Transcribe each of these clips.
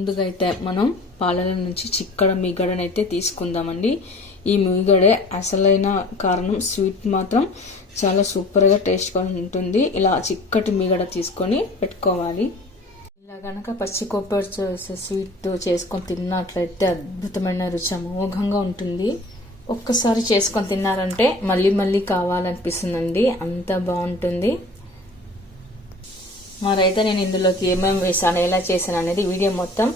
ముందుగా అయితే మనం పాలల నుంచి చిక్కడ మీగడనైతే తీసుకుందామండి. ఈ మీగడే అసలైన కారణం. స్వీట్ మాత్రం చాలా సూపర్గా టేస్ట్గా ఉంటుంది. ఇలా చిక్కటి మీగడ తీసుకొని పెట్టుకోవాలి. ఇలా గనక పచ్చి కొబ్బరి స్వీట్ చేసుకొని తిన్నట్లయితే అద్భుతమైన రుచి అమోఘంగా ఉంటుంది. ఒక్కసారి చేసుకొని తిన్నారంటే మళ్ళీ మళ్ళీ కావాలనిపిస్తుందండి, అంత బాగుంటుంది. మరైతే నేను ఇందులోకి ఏమేమి వేసాను, ఎలా చేశాను అనేది వీడియో మొత్తం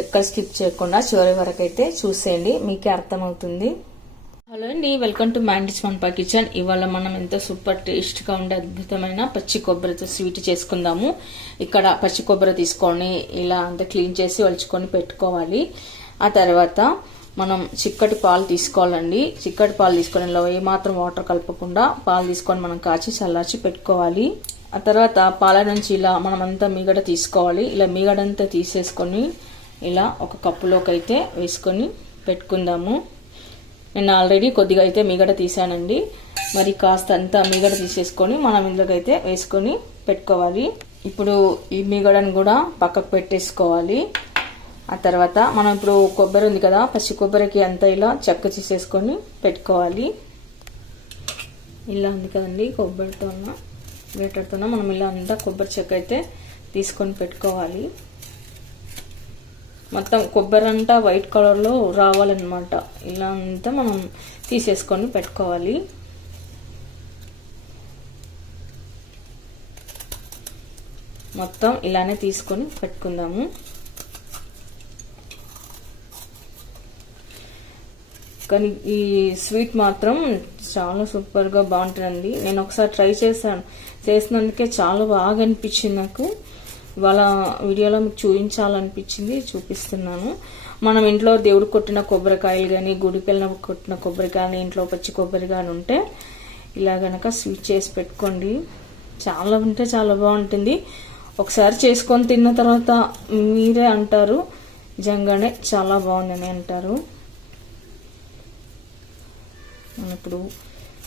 ఎక్కడ స్కిప్ చేయకుండా చివరి వరకు అయితే చూసేయండి, మీకే అర్థమవుతుంది. హలో అండి, వెల్కమ్ టు మ్యాండిస్ మన్పా కిచెన్. ఇవాళ మనం ఎంతో సూపర్ టేస్ట్గా ఉండే అద్భుతమైన పచ్చి కొబ్బరితో స్వీట్ చేసుకుందాము. ఇక్కడ పచ్చి కొబ్బరి తీసుకొని ఇలా అంతా క్లీన్ చేసి వలుచుకొని పెట్టుకోవాలి. ఆ తర్వాత మనం చిక్కటి పాలు తీసుకోవాలండి. చిక్కటి పాలు తీసుకొని ఇలా ఏమాత్రం వాటర్ కలపకుండా పాలు తీసుకొని మనం కాచి చల్లార్చి పెట్టుకోవాలి. ఆ తర్వాత పాల నుంచి ఇలా మనం అంతా మీగడ తీసుకోవాలి. ఇలా మీగడంతా తీసేసుకొని ఇలా ఒక కప్పులోకి అయితే వేసుకొని పెట్టుకుందాము. నేను ఆల్రెడీ కొద్దిగా అయితే మీగడ తీసానండి. మరి కాస్త అంతా మీగడ తీసేసుకొని మనం ఇందులోకి అయితే వేసుకొని పెట్టుకోవాలి. ఇప్పుడు ఈ మీగడను కూడా పక్కకు పెట్టేసుకోవాలి. ఆ తర్వాత మనం ఇప్పుడు కొబ్బరి ఉంది కదా, పచ్చి కొబ్బరికి అంతా ఇలా చెక్క తీసేసుకొని పెట్టుకోవాలి. ఇలా ఉంది కదండి, కొబ్బరితో గ్రేటర్తో మనం ఇలా అంతా కొబ్బరి చెక్క అయితే తీసుకొని పెట్టుకోవాలి. మొత్తం కొబ్బరి అంతా వైట్ కలర్లో రావాలన్నమాట. ఇలా అంతా మనం తీసేసుకొని పెట్టుకోవాలి. మొత్తం ఇలానే తీసుకొని పెట్టుకుందాము. కానీ ఈ స్వీట్ మాత్రం చాలా సూపర్గా బాగుంటుందండి. నేను ఒకసారి ట్రై చేసినందుకే చాలా బాగా అనిపించింది నాకు. ఇవాళ వీడియోలో మీకు చూపించాలనిపించింది, చూపిస్తున్నాను. మనం ఇంట్లో దేవుడు కొట్టిన కొబ్బరికాయలు కానీ, గుడికి వెళ్ళిన కొట్టిన కొబ్బరికాయలు, ఇంట్లో పచ్చి కొబ్బరి కానీ ఉంటే ఇలా గనక స్వీట్ చేసి పెట్టుకోండి. చాలా ఉంటే చాలా బాగుంటుంది. ఒకసారి చేసుకొని తిన్న తర్వాత మీరే అంటారు, నిజంగానే చాలా బాగుందని అంటారు. ఇప్పుడు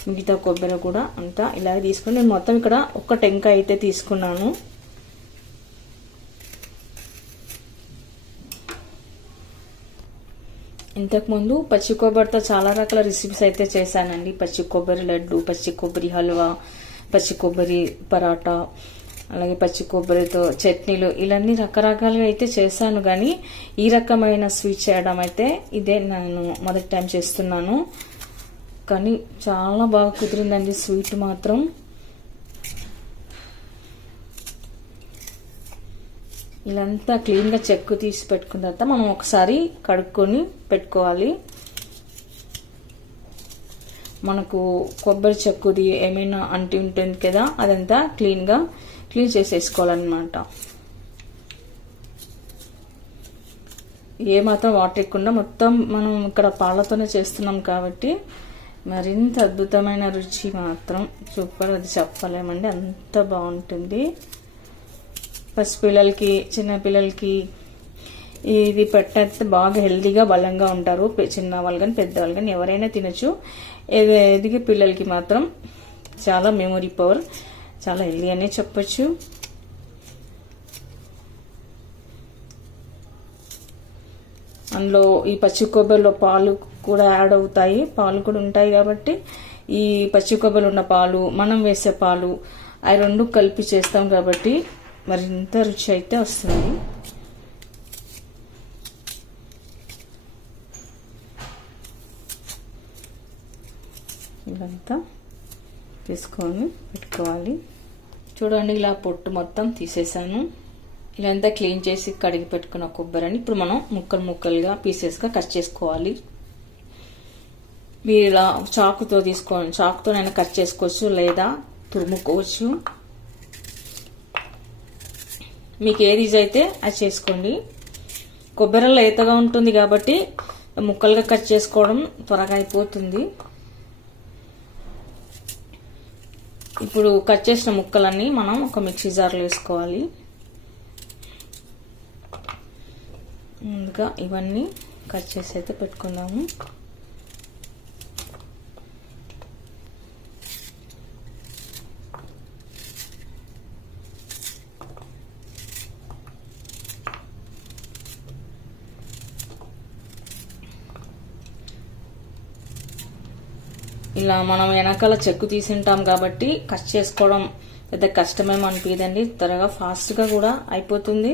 మిగతా కొబ్బరి కూడా అంతా ఇలాగే తీసుకొని నేను మొత్తం ఇక్కడ ఒక్క టెంకాయ అయితే తీసుకున్నాను. ఇంతకుముందు పచ్చి కొబ్బరితో చాలా రకాల రెసిపీస్ అయితే చేశానండి. పచ్చి కొబ్బరి లడ్డు, పచ్చి కొబ్బరి హల్వా, పచ్చి కొబ్బరి పరాటా, అలాగే పచ్చి కొబ్బరితో చట్నీలు, ఇలాన్ని రకరకాలుగా అయితే చేశాను. కానీ ఈ రకమైన స్వీట్ చేయడం అయితే ఇదే నేను మొదటి టైం చేస్తున్నాను. కానీ చాలా బాగా కుదిరిందండి స్వీట్ మాత్రం. ఇలాంతా క్లీన్గా చెక్కు తీసి పెట్టుకున్న తర్వాత మనం ఒకసారి కడుక్కొని పెట్టుకోవాలి. మనకు కొబ్బరి చెక్కుది ఏమైనా అంటి ఉంటుంది కదా, అదంతా క్లీన్ చేసేసుకోవాలన్నమాట. ఏమాత్రం వాటర్ ఎక్కకుండా మొత్తం మనం ఇక్కడ పాలతోనే చేస్తున్నాం కాబట్టి మరింత అద్భుతమైన రుచి మాత్రం సూపర్, అది చెప్పలేమండి, అంత బాగుంటుంది. పసిపిల్లలకి, చిన్నపిల్లలకి ఇది పెట్టేస్తే బాగా హెల్తీగా బలంగా ఉంటారు. చిన్నవాళ్ళు కానీ పెద్దవాళ్ళు కానీ ఎవరైనా తినచ్చు. ఎదిగే పిల్లలకి మాత్రం చాలా మెమొరీ పవర్, చాలా హెల్తీ అనే చెప్పచ్చు. అందులో ఈ పచ్చి కొబ్బరిలో పాలు కూడా యాడ్ అవుతాయి, పాలు కూడా ఉంటాయి కాబట్టి ఈ పచ్చి కొబ్బరిలో ఉన్న పాలు, మనం వేసే పాలు, అవి రెండు కలిపి చేస్తాం కాబట్టి మరింత రుచి అయితే వస్తుంది. ఇదంతా తీసుకొని పెట్టుకోవాలి. చూడండి, ఇలా పొట్టు మొత్తం తీసేసాను. ఇలా అంతా క్లీన్ చేసి కడిగి పెట్టుకున్న కొబ్బరిని ఇప్పుడు మనం ముక్కలు ముక్కలుగా పీసెస్గా కట్ చేసుకోవాలి. మీరు ఇలా చాకుతో తీసుకోండి, చాకుతోనైనా కట్ చేసుకోవచ్చు లేదా తురుముకోవచ్చు. మీకు ఏది ఈజీ అయితే అది చేసుకోండి. కొబ్బరి లేతగా ఉంటుంది కాబట్టి ముక్కలుగా కట్ చేసుకోవడం త్వరగా అయిపోతుంది. ఇప్పుడు కట్ చేసిన ముక్కలన్నీ మనం ఒక మిక్సీ జార్లో వేసుకోవాలి. ముందుగా ఇవన్నీ కట్ చేసి అయితే పెట్టుకుందాము. ఇలా మనం వెనకాల చెక్కు తీసుంటాం కాబట్టి కట్ చేసుకోవడం పెద్ద కష్టమేమో అనిపించదండి, త్వరగా ఫాస్ట్గా కూడా అయిపోతుంది.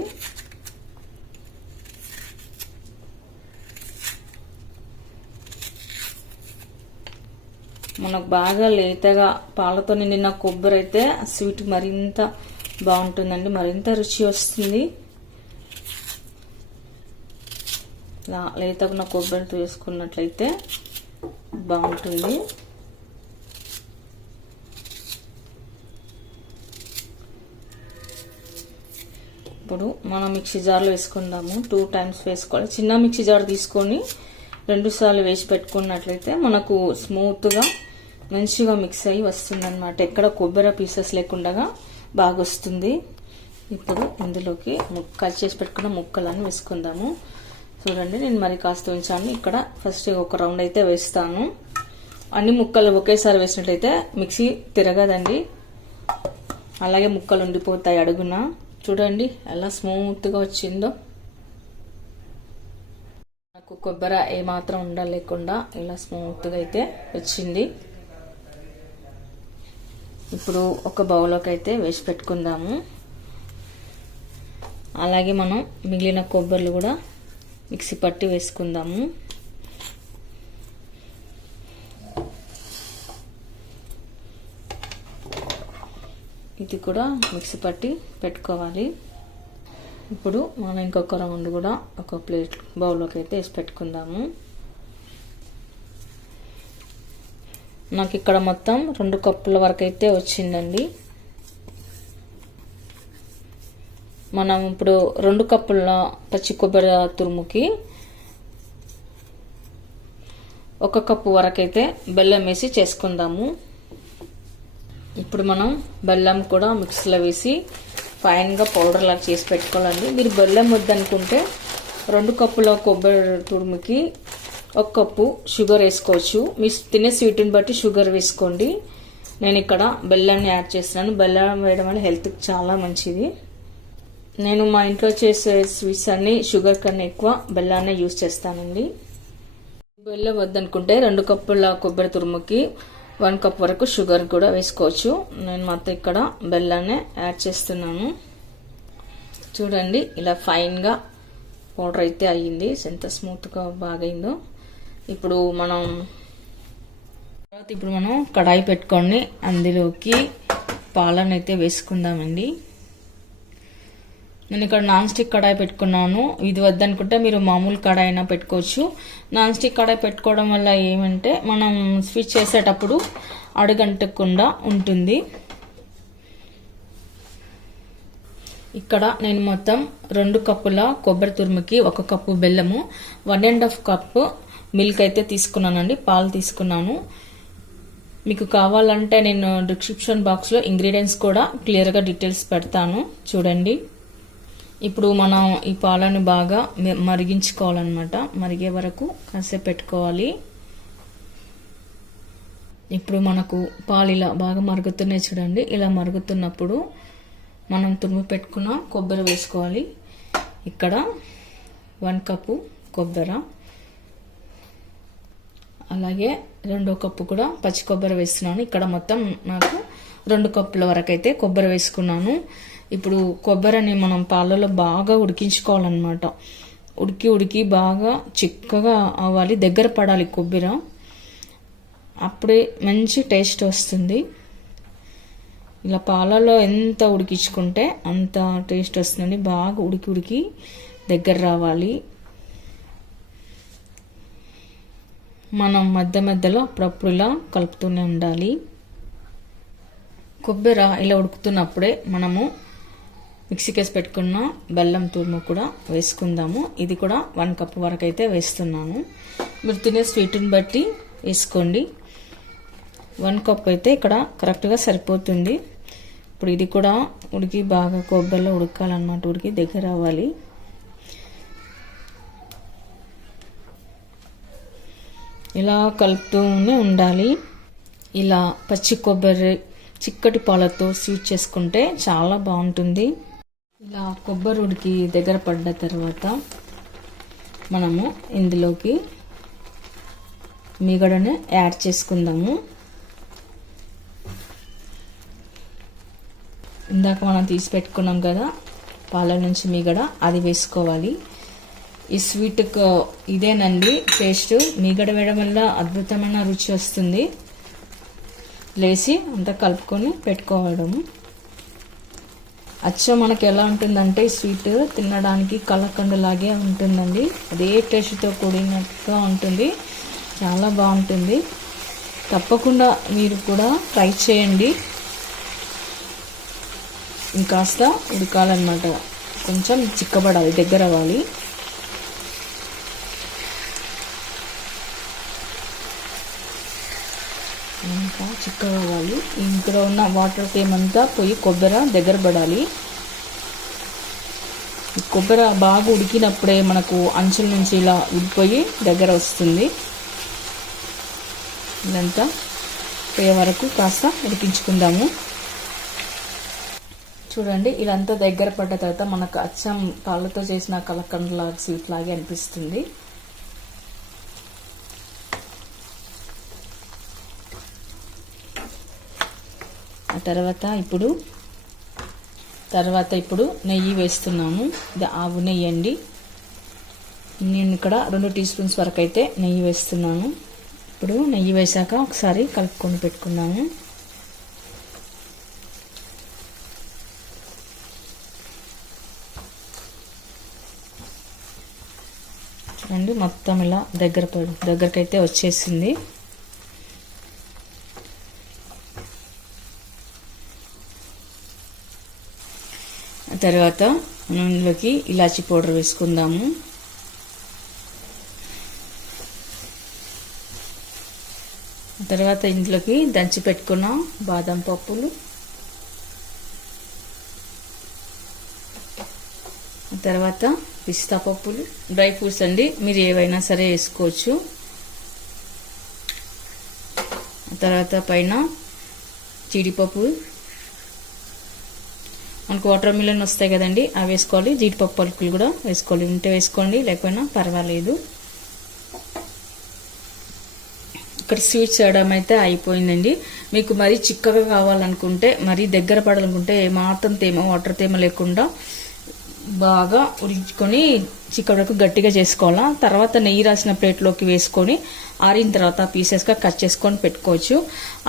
మనకు బాగా లేతగా పాలతో నిండిన కొబ్బరి అయితే స్వీట్ మరింత బాగుంటుందండి, మరింత రుచి వస్తుంది. ఇలా లేతగా ఉన్న కొబ్బరితో వేసుకున్నట్లయితే బాగుంటుంది. ఇప్పుడు మనం మిక్సీ జార్లో వేసుకుందాము. 2 times వేసుకోవాలి. చిన్న మిక్సీ జార్ తీసుకొని 2 సార్లు వేసి పెట్టుకున్నట్లయితే మనకు స్మూత్గా మంచిగా మిక్స్ అయ్యి వస్తుంది అనమాట. ఎక్కడ కొబ్బరి పీసెస్ లేకుండా బాగా వస్తుంది. ఇప్పుడు ఇందులోకి కట్ చేసి పెట్టుకున్న ముక్కలను వేసుకుందాము. చూడండి, నేను మరి కాస్త ఉంచాను. ఇక్కడ ఫస్ట్ ఒక రౌండ్ అయితే వేస్తాను. అన్ని ముక్కలు ఒకేసారి వేసినట్లయితే మిక్సీ తిరగదండి, అలాగే ముక్కలు ఉండిపోతాయి అడుగున. చూడండి ఎలా స్మూత్గా వచ్చిందో. నాకు కొబ్బరి ఏమాత్రం ఉండలేకుండా ఇలా స్మూత్గా అయితే వచ్చింది. ఇప్పుడు ఒక బౌల్లోకి అయితే వేసి పెట్టుకుందాము. అలాగే మనం మిగిలిన కొబ్బరిలు కూడా మిక్సీ పట్టి వేసుకుందాము. ఇది కూడా మిక్సీ పట్టి పెట్టుకోవాలి. ఇప్పుడు మనం ఇంకొక రౌండ్ కూడా ఒక ప్లేట్ బౌల్లోకి అయితే వేసి పెట్టుకుందాము. నాకు ఇక్కడ మొత్తం 2 కప్పుల వరకు అయితే వచ్చిందండి. మనం ఇప్పుడు 2 కప్పుల పచ్చి కొబ్బరి తురుముకి 1 కప్పు వరకు అయితే బెల్లం వేసి చేసుకుందాము. ఇప్పుడు మనం బెల్లం కూడా మిక్సీలో వేసి ఫైన్గా పౌడర్ లాగా చేసి పెట్టుకోవాలండి. మీరు బెల్లం వద్దనుకుంటే 2 కప్పుల కొబ్బరి తురుముకి 1 కప్పు షుగర్ వేసుకోవచ్చు. మీ తినే స్వీట్ని బట్టి షుగర్ వేసుకోండి. నేను ఇక్కడ బెల్లాన్ని యాడ్ చేస్తున్నాను. బెల్లం వేయడం వల్ల హెల్త్కి చాలా మంచిది. నేను మా ఇంట్లో చేసే స్వీట్స్ అన్ని షుగర్ కన్నా ఎక్కువ బెల్లాన్నే యూజ్ చేస్తానండి. బెల్లం వద్దనుకుంటే 2 కప్పుల కొబ్బరి తురుముకి 1 కప్ వరకు షుగర్ కూడా వేసుకోవచ్చు. నేను మొత్తం ఇక్కడ బెల్లాన్నే యాడ్ చేస్తున్నాను. చూడండి, ఇలా ఫైన్గా పౌడర్ అయితే అయ్యింది. ఎంత స్మూత్గా బాగా అయిందో. ఇప్పుడు మనం కడాయి పెట్టుకొని అందులోకి పాలను అయితే వేసుకుందామండి. నేను ఇక్కడ నాన్ స్టిక్ కడాయి పెట్టుకున్నాను. ఇది వద్దనుకుంటే మీరు మామూలు కడాయి అయినా పెట్టుకోవచ్చు. నాన్ స్టిక్ కడాయి పెట్టుకోవడం వల్ల ఏమంటే మనం స్వీట్ చేసేటప్పుడు అడుగంటకుండా ఉంటుంది. ఇక్కడ నేను మొత్తం 2 కప్పుల కొబ్బరి తురుముకి 1 కప్పు బెల్లము, 1.5 కప్పు మిల్క్ అయితే తీసుకున్నానండి, పాలు తీసుకున్నాను. మీకు కావాలంటే నేను డిస్క్రిప్షన్ బాక్స్లో ఇంగ్రీడియంట్స్ కూడా క్లియర్గా డీటెయిల్స్ పెడతాను, చూడండి. ఇప్పుడు మనం ఈ పాలను బాగా మరిగించుకోవాలన్నమాట. మరిగే వరకు కాసేపు పెట్టుకోవాలి. ఇప్పుడు మనకు పాలు ఇలా బాగా మరుగుతున్నాయి చూడండి. ఇలా మరుగుతున్నప్పుడు మనం తురుము పెట్టుకున్న కొబ్బరి వేసుకోవాలి. ఇక్కడ 1 కప్పు కొబ్బరి, అలాగే 2వ కప్పు కూడా పచ్చి కొబ్బరి వేస్తున్నాను. ఇక్కడ మొత్తం నాకు 2 కప్పుల వరకు అయితే కొబ్బరి వేసుకున్నాను. ఇప్పుడు కొబ్బరిని మనం పాలలో బాగా ఉడికించుకోవాలన్నమాట. ఉడికి బాగా చిక్కగా అవ్వాలి, దగ్గర పడాలి కొబ్బరి. అప్పుడే మంచి టేస్ట్ వస్తుంది. ఇలా పాలలో ఎంత ఉడికించుకుంటే అంత టేస్ట్ వస్తుంది. బాగా ఉడికి దగ్గర రావాలి. మనం మధ్యలో అప్పుడప్పుడు ఇలా కలుపుతూనే ఉండాలి. కొబ్బరి ఇలా ఉడుకుతున్నప్పుడే మనము మిక్సీకి వేసి పెట్టుకున్న బెల్లం తురుము కూడా వేసుకుందాము. ఇది కూడా 1 కప్పు వరకు అయితే వేస్తున్నాను. మీరు తినే స్వీట్ని బట్టి వేసుకోండి. 1 కప్ అయితే ఇక్కడ కరెక్ట్గా సరిపోతుంది. ఇప్పుడు ఇది కూడా ఉడికి బాగా కొబ్బరిలో ఉడకాలన్నమాట, ఉడికి దగ్గర అవ్వాలి. ఇలా కలుపుతూనే ఉండాలి. ఇలా పచ్చి కొబ్బరి చిక్కటి పాలతో స్వీట్ చేసుకుంటే చాలా బాగుంటుంది. ఇలా కొబ్బరి ఉడికి దగ్గర పడ్డ తర్వాత మనము ఇందులోకి మీగడను యాడ్ చేసుకుందాము. ఇందాక మనం తీసి పెట్టుకున్నాం కదా పాల నుంచి మీగడ, అది వేసుకోవాలి. ఈ స్వీట్ ఇదేనండి టేస్ట్. మీగడ వేయడం వల్ల అద్భుతమైన రుచి వస్తుంది. లేసి అంతా కలుపుకొని పెట్టుకోవడము. అచ్చం మనకి ఎలా ఉంటుందంటే ఈ స్వీట్ తినడానికి కలకండ లాగే ఉంటుందండి. అదే టేస్ట్తో కూడినట్టుగా ఉంటుంది. చాలా బాగుంటుంది. తప్పకుండా మీరు కూడా ట్రై చేయండి. ఇంకాస్త ఉడకాలన్నమాట, కొంచెం చిక్కబడాలి, దగ్గర అవ్వాలి. ఇంకా చిక్కగా అవ్వాలి. ఇందులో ఉన్న వాటర్ తేమంతా పోయి కొబ్బరి దగ్గర పడాలి. కొబ్బరి బాగా ఉడికినప్పుడే మనకు అంచుల నుంచి ఇలా ఉడిపోయి దగ్గర వస్తుంది. ఇదంతా పోయే వరకు కాస్త ఉడికించుకుందాము. చూడండి, ఇదంతా దగ్గర పడ్డ తర్వాత మనకు అచ్చం పాలతో చేసిన కలకండ స్వీట్ లాగే అనిపిస్తుంది. ఆ తర్వాత ఇప్పుడు నెయ్యి వేస్తున్నాము. ఇది ఆవు నెయ్యి అండి. నేను ఇక్కడ 2 టీ స్పూన్స్ వరకు అయితే నెయ్యి వేస్తున్నాను. ఇప్పుడు నెయ్యి వేసాక ఒకసారి కలుపుకొని పెట్టుకున్నాము. చూడండి, మొత్తం ఇలా దగ్గరకైతే వచ్చేసింది. తర్వాత నూనెలోకి ఇలాచీ పౌడర్ వేసుకుందాము. తర్వాత ఇంట్లోకి దంచి పెట్టుకున్న బాదం పప్పులు, తర్వాత పిస్తా పప్పులు, డ్రై ఫ్రూట్స్ అండి, మీరు ఏవైనా సరే వేసుకోవచ్చు. తర్వాత పైన జీడిపప్పు, మనకు వాటర్ మిలన్ వస్తాయి కదండి, అవి వేసుకోవాలి. జీడిపప్పు పలుకులు కూడా వేసుకోవాలి, ఉంటే వేసుకోండి, లేకపోయినా పర్వాలేదు. ఇక్కడ స్వీట్స్ చేయడం అయితే అయిపోయిందండి. మీకు మరీ చిక్కగా కావాలనుకుంటే, మరీ దగ్గర పడాలనుకుంటే ఏమాత్రం వాటర్ తేమ లేకుండా బాగా ఉడికించుకొని చిక్కడకు గట్టిగా చేసుకోవాలా. తర్వాత నెయ్యి రాసిన ప్లేట్లోకి వేసుకొని ఆరిన తర్వాత పీసెస్గా కట్ చేసుకొని పెట్టుకోవచ్చు.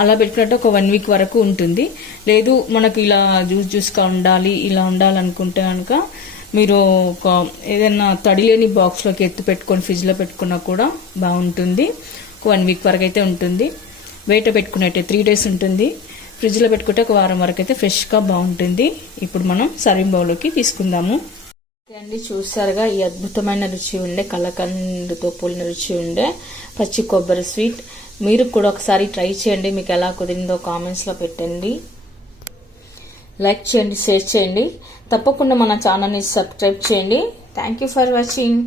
అలా పెట్టుకున్నట్టు ఒక 1 వీక్ వరకు ఉంటుంది. లేదు మనకు ఇలా జ్యూస్గా ఉండాలి, ఇలా ఉండాలనుకుంటే కనుక మీరు ఒక ఏదైనా తడి లేని బాక్స్లోకి ఎత్తి పెట్టుకొని ఫ్రిడ్జ్లో పెట్టుకున్నా కూడా బాగుంటుంది. ఒక 1 వీక్ వరకు అయితే ఉంటుంది. బయట పెట్టుకున్నట్టే 3 డేస్ ఉంటుంది. ఫ్రిడ్జ్లో పెట్టుకుంటే ఒక వారం వరకు అయితే ఫ్రెష్గా బాగుంటుంది. ఇప్పుడు మనం సర్వింగ్ బౌల్లోకి తీసుకుందాము. అండి, చూసారుగా ఈ అద్భుతమైన రుచి ఉండే కలకండతో పోలిన రుచి ఉండే పచ్చి కొబ్బరి స్వీట్. మీరు కూడా ఒకసారి ట్రై చేయండి. మీకు ఎలా కుదిరిందో కామెంట్స్లో పెట్టండి. లైక్ చేయండి, షేర్ చేయండి. తప్పకుండా మన ఛానల్ని సబ్స్క్రైబ్ చేయండి. Thank you for watching.